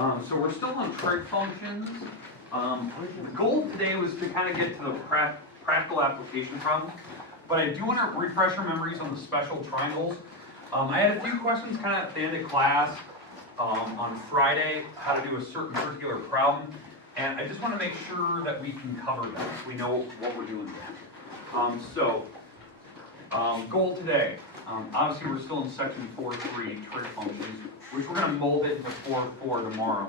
So we're still on trig functions. The goal today was to kind of get to the practical application problem, but I do want to refresh our memories on the special triangles. I had a few questions kind of at the end of class on Friday, how to do a certain particular problem, and I just want to make sure that we can cover that, so we know what we're doing there. Goal today, obviously we're still in section 4.3, trig functions, which we're going to mold it into 4.4 tomorrow.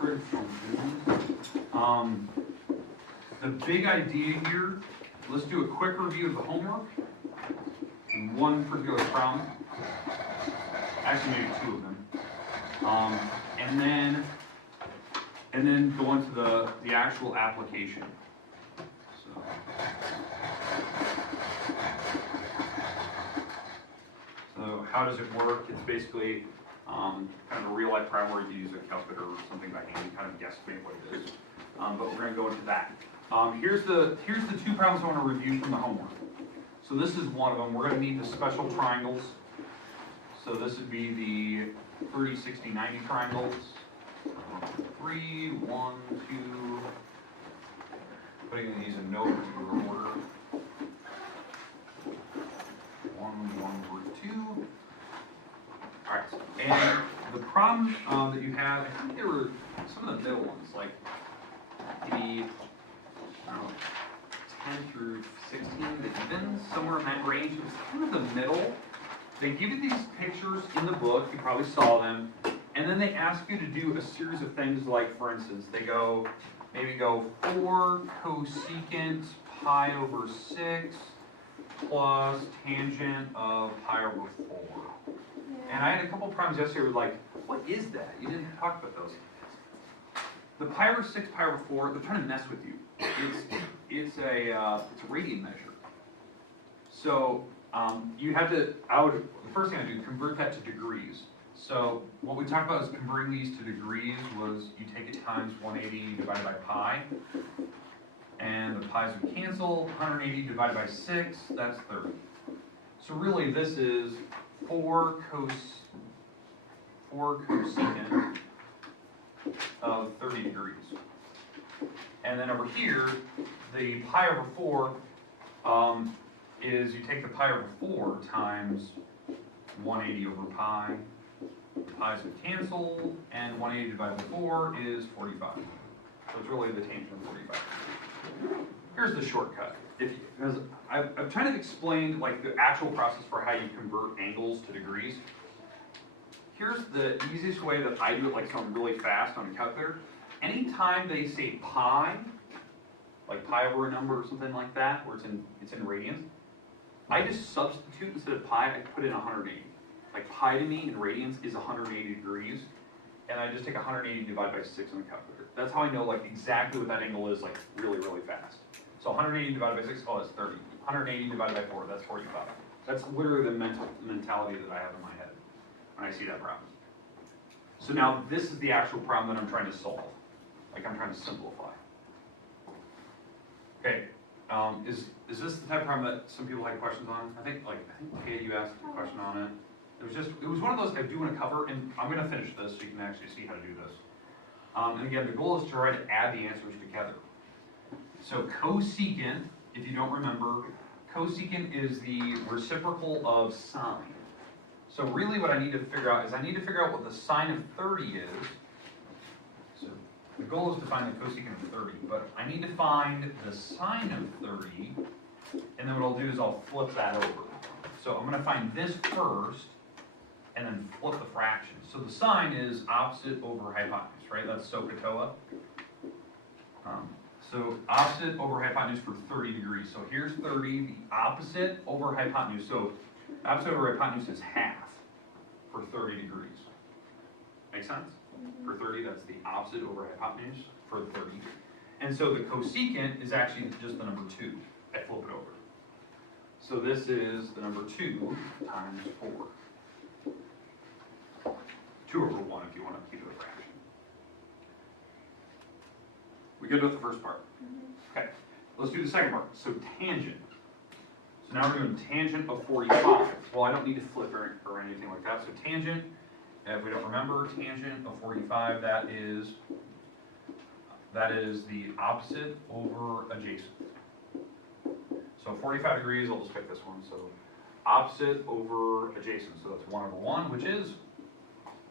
Trig functions. The big idea here, let's do a quick review of the homework and one particular problem. Actually, maybe two of them. And then go into the actual application. So how does it work? It's basically kind of a real life problem where you use a calculator or something by hand, kind of guesstimate what it is. But we're going to go into that. Here's the two problems I want to review from the homework. So this is one of them. We're going to need the special triangles. So this would be the 30, 60, 90 triangles. 3, 1, 2. Putting these in no particular order. 1, 1, 2. All right. And the problem that you have, I think there were some of the middle ones, like the, I don't know, 10 through 16, they've been somewhere in that range. It was kind of the middle. They give you these pictures in the book, you probably saw them, and then they ask you to do a series of things like, for instance, they go, maybe go 4 cosecant pi over 6 plus tangent of pi over 4. And I had a couple problems yesterday where like, what is that? You didn't talk about those. The pi over 6, pi over 4, they're trying to mess with you. It's a radian measure. So you have to, the first thing I do, convert that to degrees. So what we talked about is converting these to degrees was you take it times 180 divided by pi, and the pi's would cancel. 180 divided by 6, that's 30. So really this is 4 cosecant of 30 degrees. And then over here, the pi over 4 is you take the pi over 4 times 180 over pi. The pi's would cancel, and 180 divided by 4 is 45. So it's really the tangent of 45. Here's the shortcut. Because I've kind of explained like the actual process for how you convert angles to degrees. Here's the easiest way that I do it, like something really fast on a calculator. Anytime they say pi, like pi over a number or something like that, where it's in radians, I just substitute instead of pi, I put in 180. Like pi to me in radians is 180 degrees, and I just take 180 divided by 6 on the calculator. That's how I know like exactly what that angle is, like really, really fast. So 180 divided by 6, oh, that's 30. 180 divided by 4, that's 45. That's literally the mentality that I have in my head when I see that problem. So now this is the actual problem that I'm trying to solve. Like I'm trying to simplify. Okay, is this the type of problem that some people had questions on? I think Kay, you asked a question on it. It was one of those I do want to cover, and I'm going to finish this so you can actually see how to do this. And again, the goal is to try to add the answers together. So cosecant, if you don't remember, cosecant is the reciprocal of sine. So really what I need to figure out is I need to figure out what the sine of 30 is. So the goal is to find the cosecant of 30, but I need to find the sine of 30, and then what I'll do is I'll flip that over. So I'm going to find this first, and then flip the fraction. So the sine is opposite over hypotenuse, right? That's SOHCAHTOA. So opposite over hypotenuse for 30 degrees. So here's 30, the opposite over hypotenuse. So opposite over hypotenuse is half for 30 degrees. Make sense? For 30, that's the opposite over hypotenuse for 30. And so the cosecant is actually just the number 2. I flip it over. So this is the number 2 times 4. 2 over 1 if you want to keep it a fraction. We good with the first part? Okay, let's do the second part. So tangent. So now we're doing tangent of 45. Well, I don't need to flip or anything like that. So tangent if we don't remember, tangent of 45, that is the opposite over adjacent. So 45 degrees, I'll just pick this one, so opposite over adjacent, so that's 1 over 1, which is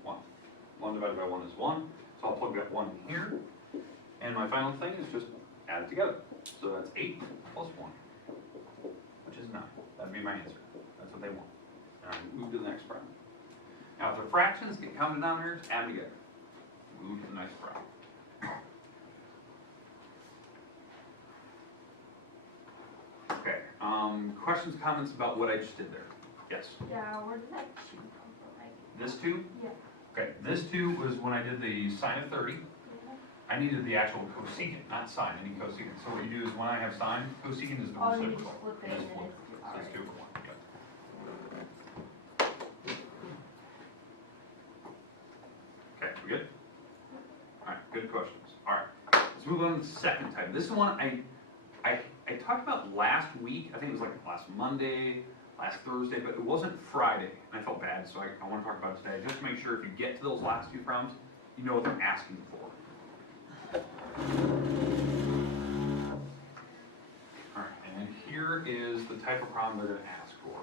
1. 1 divided by 1 is 1, so I'll plug that 1 in here, and my final thing is just add it together. So that's 8 plus 1, which is 9. That'd be my answer. That's what they want. And I'll move to the next problem. Now, if the fractions get counted down here, just add them together. Move to the next problem. Okay, questions, comments about what I just did there? Yes? Yeah, where did that 2 come from? This 2? Yeah. Okay, this 2 was when I did the sine of 30. Yeah. I needed the actual cosecant, not sine, I need cosecant. So what you do is when I have sine, cosecant is the Oh, you reciprocal. just flip it Just and then flip it's it. 2. So it's 2 Alright. over 1, yep. Okay, we good? Alright, good questions. Alright, let's move on to the second type. This one I talked about last week. I think it was like last Monday, last Thursday, but it wasn't Friday, and I felt bad, so I want to talk about it today, just to make sure if you get to those last 2 problems, you know what they're asking for. Alright, and here is the type of problem they're going to ask for.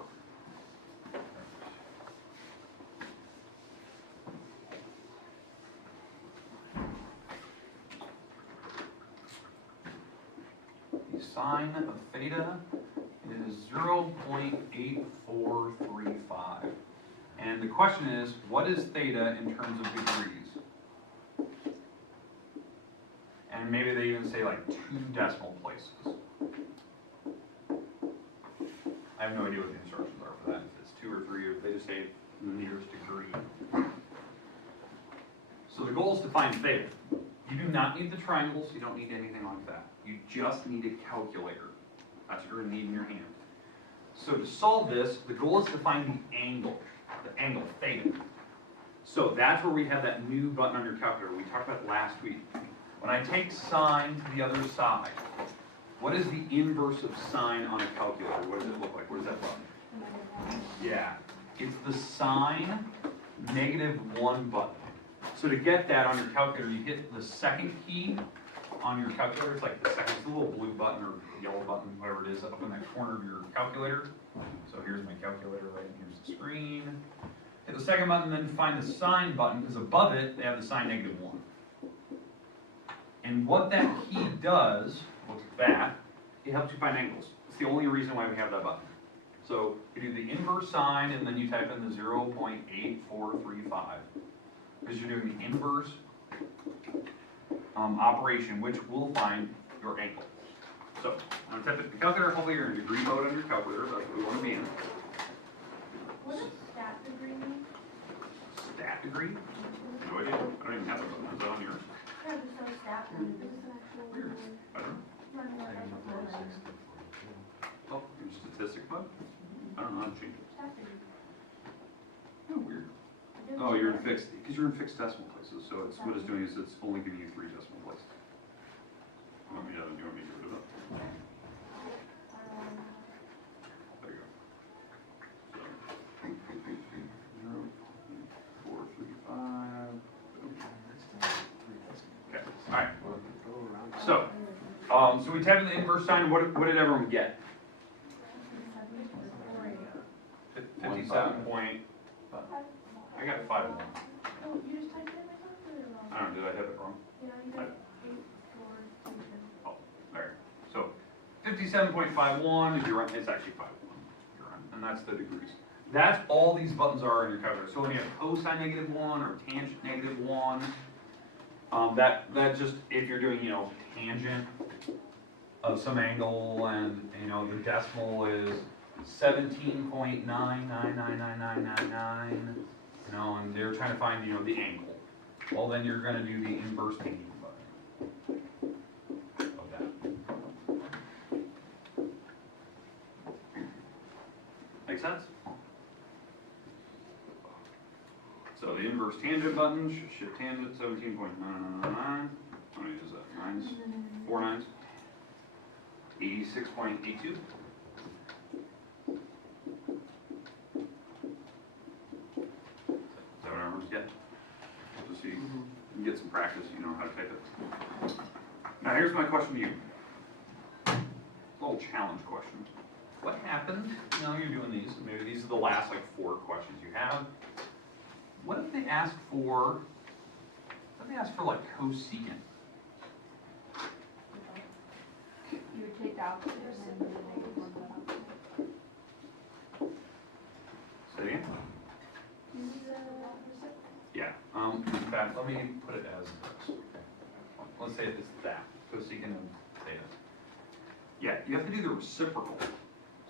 The sine of theta is 0.8435. And the question is, what is theta in terms of degrees? And maybe they even say like 2 decimal places. I have no idea what the instructions are for that. If it's 2 or 3, or they just say the nearest degree. So the goal is to find theta. You do not need the triangles, you don't need anything like that. You just need a calculator. That's what you're going to need in your hand. So to solve this, the goal is to find the angle theta. So that's where we have that new button on your calculator. We talked about it last week. When I take sine to the other side, what is the inverse of sine on a calculator? What does it look like? Where's that button? Yeah, it's the sine -1 button. So to get that on your calculator, you hit the second key on your calculator. It's like the second, it's a little blue button or yellow button, whatever it is, up in that corner of your calculator. So here's my calculator, right? Here's the screen. Hit the second button, then find the sine button, because above it, they have the sine -1. And what that key does, look at that, it helps you find angles. It's the only reason why we have that button. So you do the inverse sine, and then you type in the 0.8435. Because you're doing the inverse operation, which will find your angle. So, I'm going to type it in the calculator. Hopefully you're in degree mode on your calculator. That's what we want to be in. What does stat degree mean? Stat degree? No idea. I don't even have it. Is that on yours? Yeah, there's no stat. Is this an actual Weird. word? I don't know. Oh, in statistic mode? I don't know how to change it. Stat degree. Oh, weird. Oh, you're in fixed, because you're in fixed decimal places, so it's, what it's doing is it's only giving you 3 decimal places. Do you want me to get rid of it? There you go. So, 0.435. Okay, alright. So we type in the inverse sign, what did everyone get? 57 point, I got 5 1. Oh, you just typed it in myself or wrong? I don't know, did I have it wrong? Yeah, you got 8, 4, 2, 10. Oh, there. So 57.51, if you're right, it's actually 5 1. You're right, and that's the degrees. That's all these buttons are in your calculator. So when you have cosine -1 or tangent -1, that just, if you're doing, tangent of some angle, and the decimal is 17.9999999, and they're trying to find the angle. Well, then you're going to do the inverse tangent button of that. Make sense? So the inverse tangent button should shift tangent 17.999. How many is that? 4 nines. 86.82. Is that what our numbers get? here's my question to you. Little challenge question. What happened, you're doing these, maybe these are the last like 4 questions you have. What if they ask for, like cosecant? You would take out the negative one. Say it again? Yeah, in fact, let me put it as this. Let's say it's that, cosecant of theta. Yeah, you have to do the reciprocal.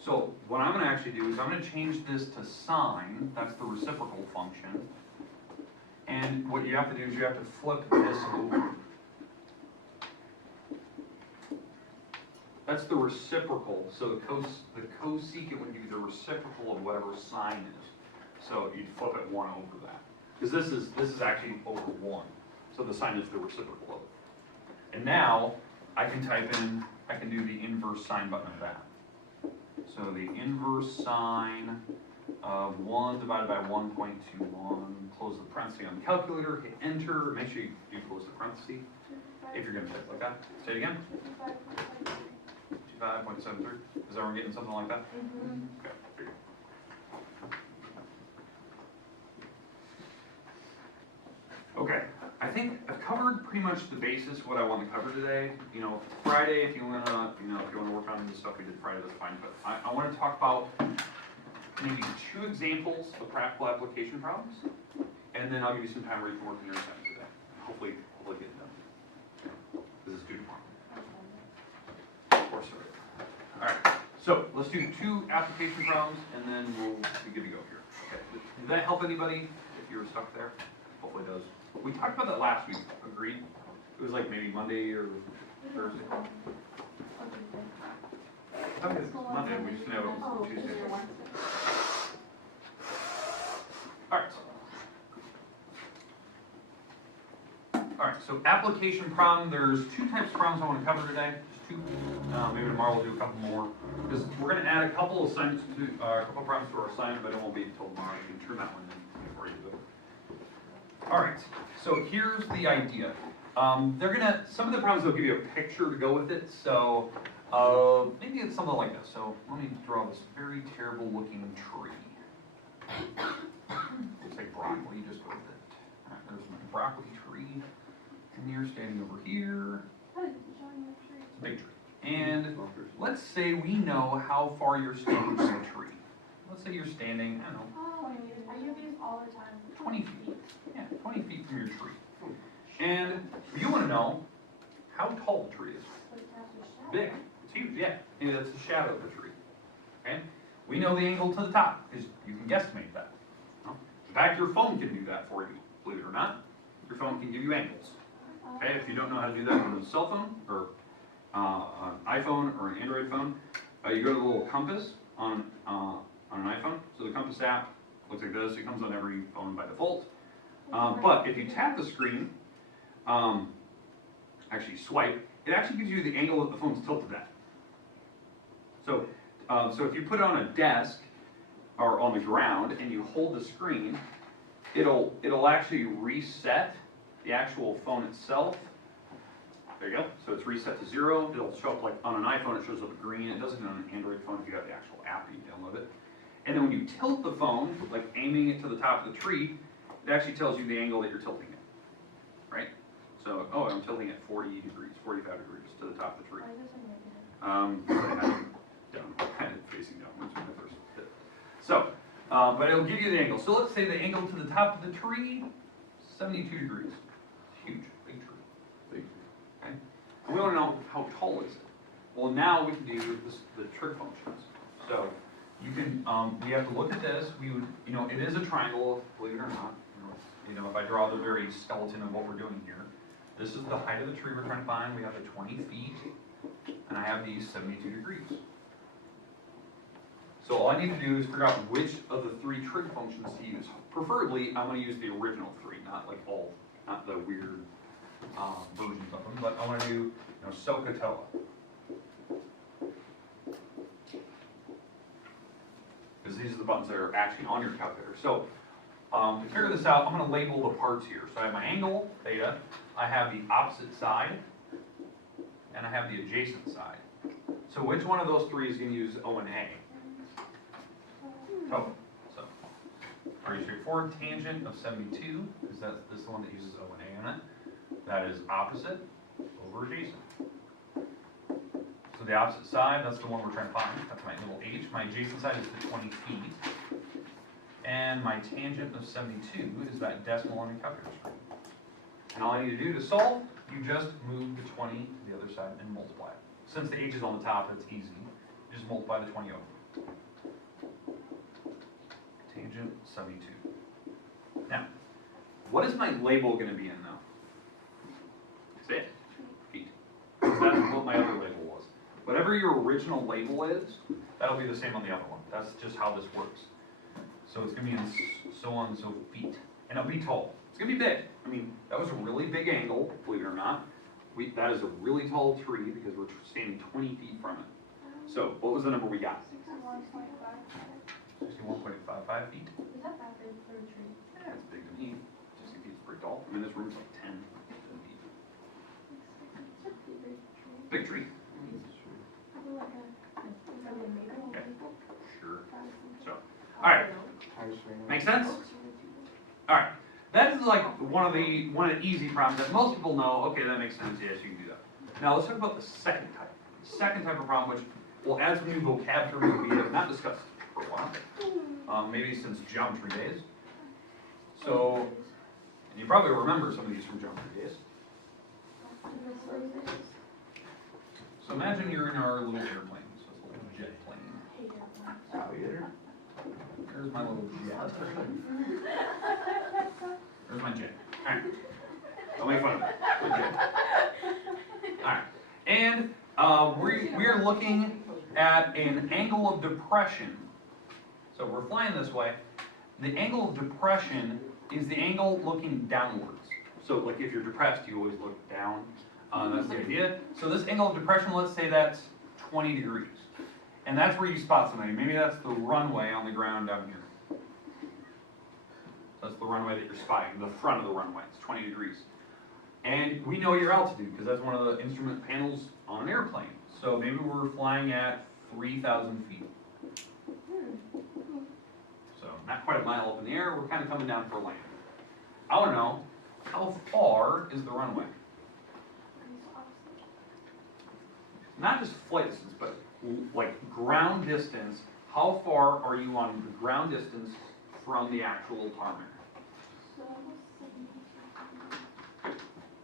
So what I'm going to actually do is I'm going to change this to sine, that's the reciprocal function. And what you have to do is you have to flip this over. That's the reciprocal, so the cosecant would be the reciprocal of whatever sine is. So you'd flip it 1 over that. Because this is actually over 1. So the sine is the reciprocal of it. And now I can do the inverse sine button of that. So the inverse sine of 1 divided by 1.21, close the parenthesis on the calculator, hit enter, make sure you do close the parenthesis if you're going to type like that. Say it again. 55.73. Is everyone getting something like that? Okay, very good. Okay, I think I've covered pretty much the basis of what I want to cover today. Friday, if you want to work on the stuff we did Friday, that's fine. But I want to talk about maybe 2 examples of practical application problems, and then I'll give you some time where you can work on your assignment today. Hopefully get it done. This is due tomorrow. Or sorry. All right. So let's do 2 application problems, and then we'll be good to go here. Okay. Did that help anybody? If you were stuck there, hopefully it does. We talked about that last week. Agreed? It was like maybe Monday or Thursday. I think it's Monday. We just know Tuesday. All right, so application problem, there's 2 types of problems I want to cover today. Just 2. Maybe tomorrow we'll do a couple more. Because we're going to add a couple of assignments to a couple of problems to our assignment, but it won't be until tomorrow. You can turn that one in before you do it. All right, so here's the idea. Some of the problems will give you a picture to go with it. So maybe it's something like this. So let me draw this very terrible looking tree. Looks like broccoli, just go with it. All right, there's my broccoli tree. And you're standing over here. It's a big tree. And let's say we know how far you're standing from the tree. Let's say you're standing, I don't know. Oh, I use these all the time. 20 feet. Yeah, 20 feet from your tree. And you want to know how tall the tree is. Big. It's huge, yeah. And it's the shadow of the tree. Okay? We know the angle to the top, because you can guesstimate that. In fact, your phone can do that for you, believe it or not. Your phone can give you angles. Okay, if you don't know how to do that on a cell phone, or an iPhone, or an Android phone, you go to the little compass on an iPhone. So the compass app looks like this. It comes on every phone by default. But if you tap the screen, actually swipe, it actually gives you the angle that the phone's tilted at. So, so if you put it on a desk or on the ground and you hold the screen, it'll actually reset the actual phone itself. There you go. So it's reset to 0. It'll show up like on an iPhone. It shows up green. It doesn't on an Android phone if you have the actual app. You download it. And then when you tilt the phone, like aiming it to the top of the tree, it actually tells you the angle that you're tilting it. Right? So, oh, I'm tilting it 40 degrees, 45 degrees to the top of the tree. I had it facing downwards when I first did it. So, but it'll give you the angle. So let's say the angle to the top of the tree, 72 degrees. Huge, big tree. Big tree. Okay? And we want to know how tall is it. Well, now we can do the trig functions. So you can, we have to look at this. We would, it is a triangle, believe it or not. If I draw the very skeleton of what we're doing here, this is the height of the tree we're trying to find. We have the 20 feet, and I have these 72 degrees. So all I need to do is figure out which of the 3 trig functions to use. Preferably, I'm going to use the original 3, not the weird versions of them, but I want to do, SOHCAHTOA. Because these are the buttons that are actually on your calculator. So to figure this out, I'm going to label the parts here. So I have my angle, theta. I have the opposite side, and I have the adjacent side. So which one of those three is going to use O and A? Total. So, pretty straightforward. Tangent of 72, because this is the one that uses O and A in it. That is opposite over adjacent. So the opposite side, that's the one we're trying to find. That's my little h. My adjacent side is the 20 feet. And my tangent of 72 is that decimal on your calculator screen. And all I need to do to solve, you just move the 20 to the other side and multiply it. Since the h is on the top, it's easy. You just multiply the 20 over. Tangent 72. Now, what is my label going to be in now? Say it. Feet. Because that's what my other label was. Whatever your original label is, that'll be the same on the other one. That's just how this works. So it's going to be in so on and so feet. And it'll be tall. It's going to be big. I mean, that was a really big angle, believe it or not. That is a really tall tree because we're standing 20 feet from it. So what was the number we got? 61.55 feet. Is that big for a tree? Yeah, it's big to me. 60 feet is pretty tall. I mean, this room's like 10 feet. Big tree. Okay. Sure. So, all right. Make sense? All right. That is like one of the easy problems that most people know. Okay, that makes sense. Yes, you can do that. Now let's talk about the second type. The second type of problem, which will add some new vocabulary we have not discussed for a while, maybe since geometry days. So, and you probably remember some of these from geometry days. So imagine you're in our little airplane. So it's a little jet plane. Alligator. There's my little jet. There's my jet. All right. Don't make fun of it. All right. And we are looking at an angle of depression. So we're flying this way. The angle of depression is the angle looking downwards. So like if you're depressed, you always look down. That's the idea. So this angle of depression, let's say that's 20 degrees. And that's where you spot somebody. Maybe that's the runway on the ground down here. That's the runway that you're spotting, the front of the runway. It's 20 degrees. And we know your altitude because that's one of the instrument panels on an airplane. So maybe we're flying at 3,000 feet. So not quite a mile up in the air, we're kind of coming down for a land. I want to know, how far is the runway? Not just flight distance, but like ground distance. How far are you on the ground distance from the actual tarmac?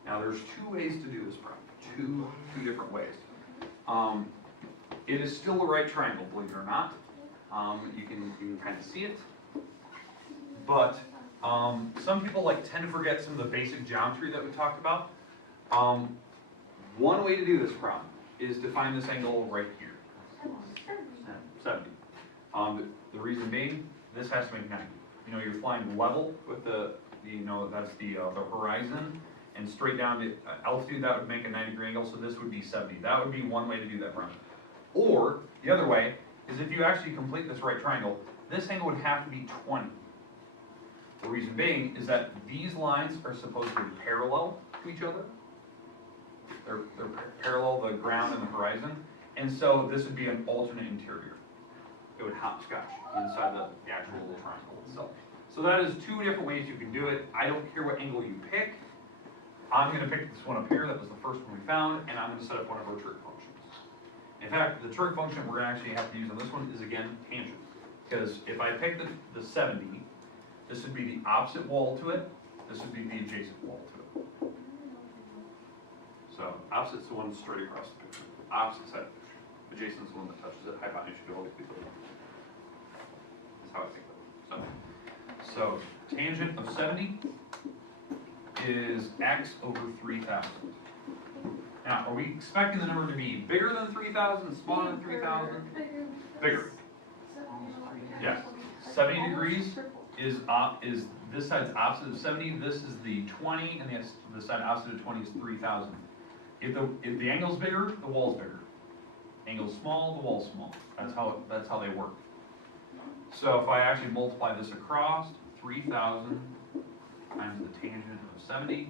Now there's two ways to do this problem. Two different ways. It is still a right triangle, believe it or not. You can kind of see it. But some people tend to forget some of the basic geometry that we talked about. One way to do this problem is to find this angle right here. 70. The reason being, this has to make 90. You know, you're flying level with that's the horizon, and straight down to altitude, that would make a 90-degree angle, so this would be 70. That would be one way to do that problem. Or, the other way, is if you actually complete this right triangle, this angle would have to be 20. The reason being is that these lines are supposed to be parallel to each other. They're parallel, the ground and the horizon, and so this would be an alternate interior. It would hopscotch inside the actual triangle itself. So that is two different ways you can do it. I don't care what angle you pick. I'm going to pick this one up here. That was the first one we found, and I'm going to set up one of our trig functions. In fact, the trig function we're going to actually have to use on this one is, again, tangent. Because if I pick the 70, this would be the opposite wall to it. This would be the adjacent wall to it. So opposite is the one straight across the picture. Opposite side of the picture. Adjacent is the one that touches it. Hypotenuse should go all the way through. That's how I think of it. So tangent of 70 is x over 3,000. Now, are we expecting the number to be bigger than 3,000, smaller than 3,000? Bigger. Yes. 70 degrees is this side's opposite of 70. This is the 20, and the side opposite of 20 is 3,000. If the angle's bigger, the wall's bigger. Angle's small, the wall's small. That's how they work. So if I actually multiply this across, 3,000 times the tangent of 70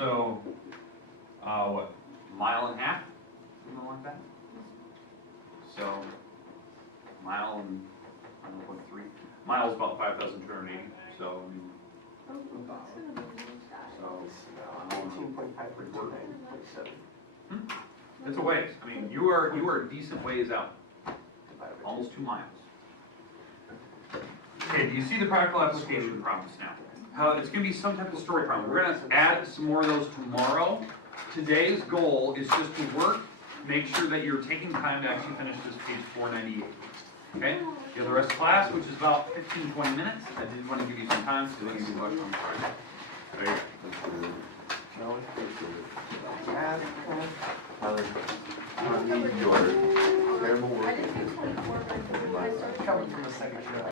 So, what, mile and a half, something like that? So, mile and, I don't know, what, 3 miles about 5,280, so, I mean, Oh, that's gonna be really bad. so, I don't know. 18.5 per 29.7. It's a ways, I mean, you are a decent ways out, almost 2 miles. Okay, do you see the practical application problems now? How it's gonna be some type of story problem. We're gonna add some more of those tomorrow. Today's goal is just to work, make sure that you're taking time to actually finish this page 498. Okay? You have the rest of class, which is about 15, 20 minutes. I did want to give you some time so that you can work on Friday. There you go. No, it's pretty good. Tyler, I your terrible work. didn't take 24, but I started. Coming from a second show.